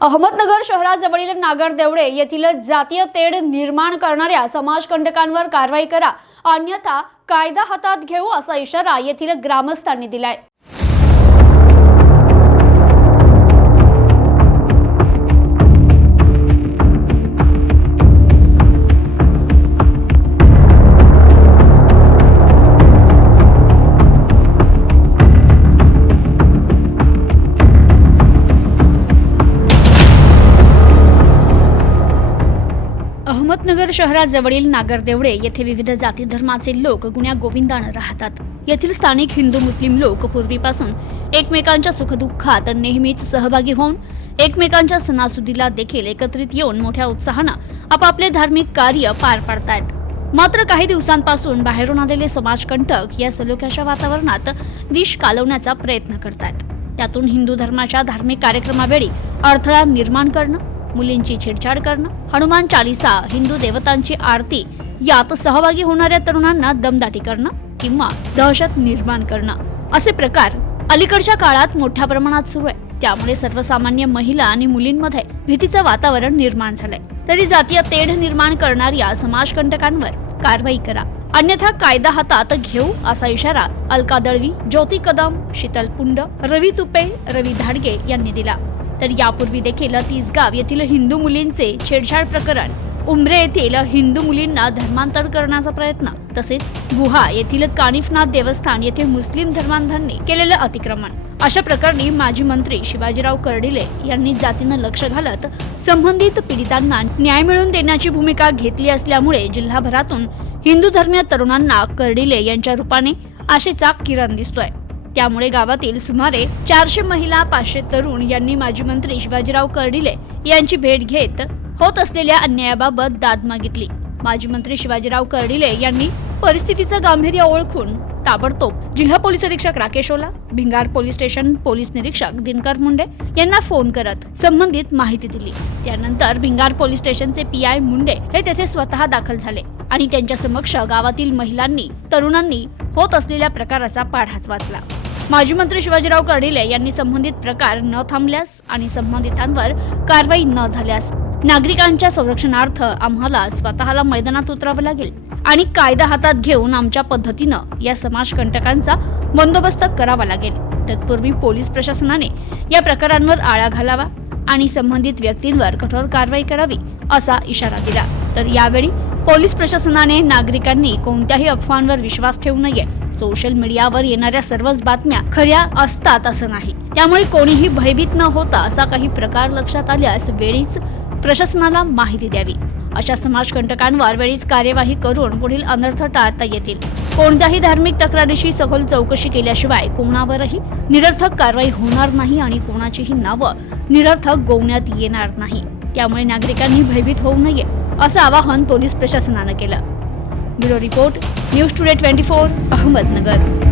अहमदनगर शहराजवळील नागरदेवळे येथील जातीय तेढ निर्माण करणाऱ्या समाजकंटकांवर कारवाई करा, अन्यथा कायदा हातात घेऊ असा इशारा येथील ग्रामस्थांनी दिलाय। अहमदनगर शहराजवळील नागरदेवळे येथे विविध जाती धर्माचे लोक गुण्या गोविंदाने राहतात। येथील स्थानिक हिंदू मुस्लिम लोक पूर्वीपासून एकमेकांच्या सुखदुःखात नेहमीच सहभागी होऊन एकमेकांच्या सणासुदीला देखील एकत्रित येऊन मोठ्या उत्साहाने आपापले धार्मिक कार्य पार पाडतात। मात्र काही दिवसांपासून बाहेरून आलेले समाजकंटक या सलोख्याच्या वातावरणात विष कालवण्याचा प्रयत्न करतात। त्यातून हिंदू धर्माच्या धार्मिक कार्यक्रमावेळी अडथळा निर्माण करणं, मुलींची छेडछाड करणं, हनुमान चालीसा, हिंदू देवतांची आरती यात सहभागी होणाऱ्या तरुणांना दमदाटी करणं किंवा दहशत निर्माण करणं असे प्रकार अलीकडच्या काळात मोठ्या प्रमाणात सुरू आहे। त्यामुळे सर्वसामान्य महिला आणि मुलींमध्ये भीतीचं वातावरण निर्माण झालंय। तरी जातीय तेढ निर्माण करणाऱ्या समाजकंटकांवर कारवाई करा, अन्यथा कायदा हातात घेऊ असा इशारा अलका दळवी, ज्योती कदम, शीतल पुंड, रवी तुपे, रवी धाडगे यांनी दिला। तर यापूर्वी देखील तिसगाव येथील हिंदू मुलींचे छेडछाड प्रकरण, उमरे येथील हिंदू मुलींना धर्मांतर करण्याचा प्रयत्न, तसेच गुहा येथील कानिफनाथ देवस्थान येथे मुस्लिम धर्मांधांनी केलेलं अतिक्रमण अशा प्रकरणी माजी मंत्री शिवाजीराव कर्डिले यांनी जातीनं लक्ष घालत संबंधित पीडितांना न्याय मिळवून देण्याची भूमिका घेतली असल्यामुळे जिल्हाभरातून हिंदू धर्मीय तरुणांना कर्डिले यांच्या रूपाने आशेचा किरण दिसतोय। त्यामुळे गावातील सुमारे 400 महिला, 500 तरुण यांनी माजी मंत्री शिवाजीराव कर्डिले यांची भेट घेत होत असलेल्या अन्यायाबाबत दाद मागितली। माजी मंत्री शिवाजीराव कर्डिले यांनी परिस्थितीचं गांभीर्य ओळखून ताबडतोब जिल्हा पोलीस अधीक्षक Rakesh Ola, Bhingar police station police निरीक्षक दिनकर मुंडे यांना फोन करत संबंधित माहिती दिली। त्यानंतर भिंगार पोलीस स्टेशनचे पीआय मुंडे हे तेथे स्वतः दाखल झाले आणि त्यांच्या समक्ष गावातील महिलांनी, तरुणांनी होत असलेल्या प्रकाराचा पाढाच वाचला। माजी मंत्री शिवाजीराव कर्डिले यांनी संबंधित प्रकार न थांबल्यास आणि संबंधितांवर कारवाई न झाल्यास नागरिकांच्या संरक्षणार्थ आम्हाला स्वतःला मैदानात उतरावं लागेल आणि कायदा हातात घेऊन आमच्या पद्धतीनं या समाजकंटकांचा बंदोबस्त करावा लागेल। तत्पूर्वी पोलीस प्रशासनाने या प्रकारांवर आळा घालावा आणि संबंधित व्यक्तींवर कठोर कारवाई करावी असा इशारा दिला। तर यावेळी पोलीस प्रशासनाने नागरिकांनी कोणत्याही अफवांवर विश्वास ठेवू नये। सोशल मीडियावर येणाऱ्या सर्वच बातम्या खऱ्या असतात असं नाही, त्यामुळे कोणीही भयभीत न होता असा काही प्रकार लक्षात आल्यास वेळीच प्रशासनाला माहिती द्यावी। अशा समाजकंटकांवर वेळीच कार्यवाही करून पुढील अनर्थ टाळता येतील। कोणत्याही धार्मिक तक्रारीची सखोल चौकशी केल्याशिवाय कोणावरही निरर्थक कारवाई होणार नाही आणि कोणाचीही नावं निरर्थक गोवण्यात येणार नाही। त्यामुळे नागरिकांनी भयभीत होऊ नये असं आवाहन पोलीस प्रशासनानं केलं। Bureau report, news today 24, Ahmednagar.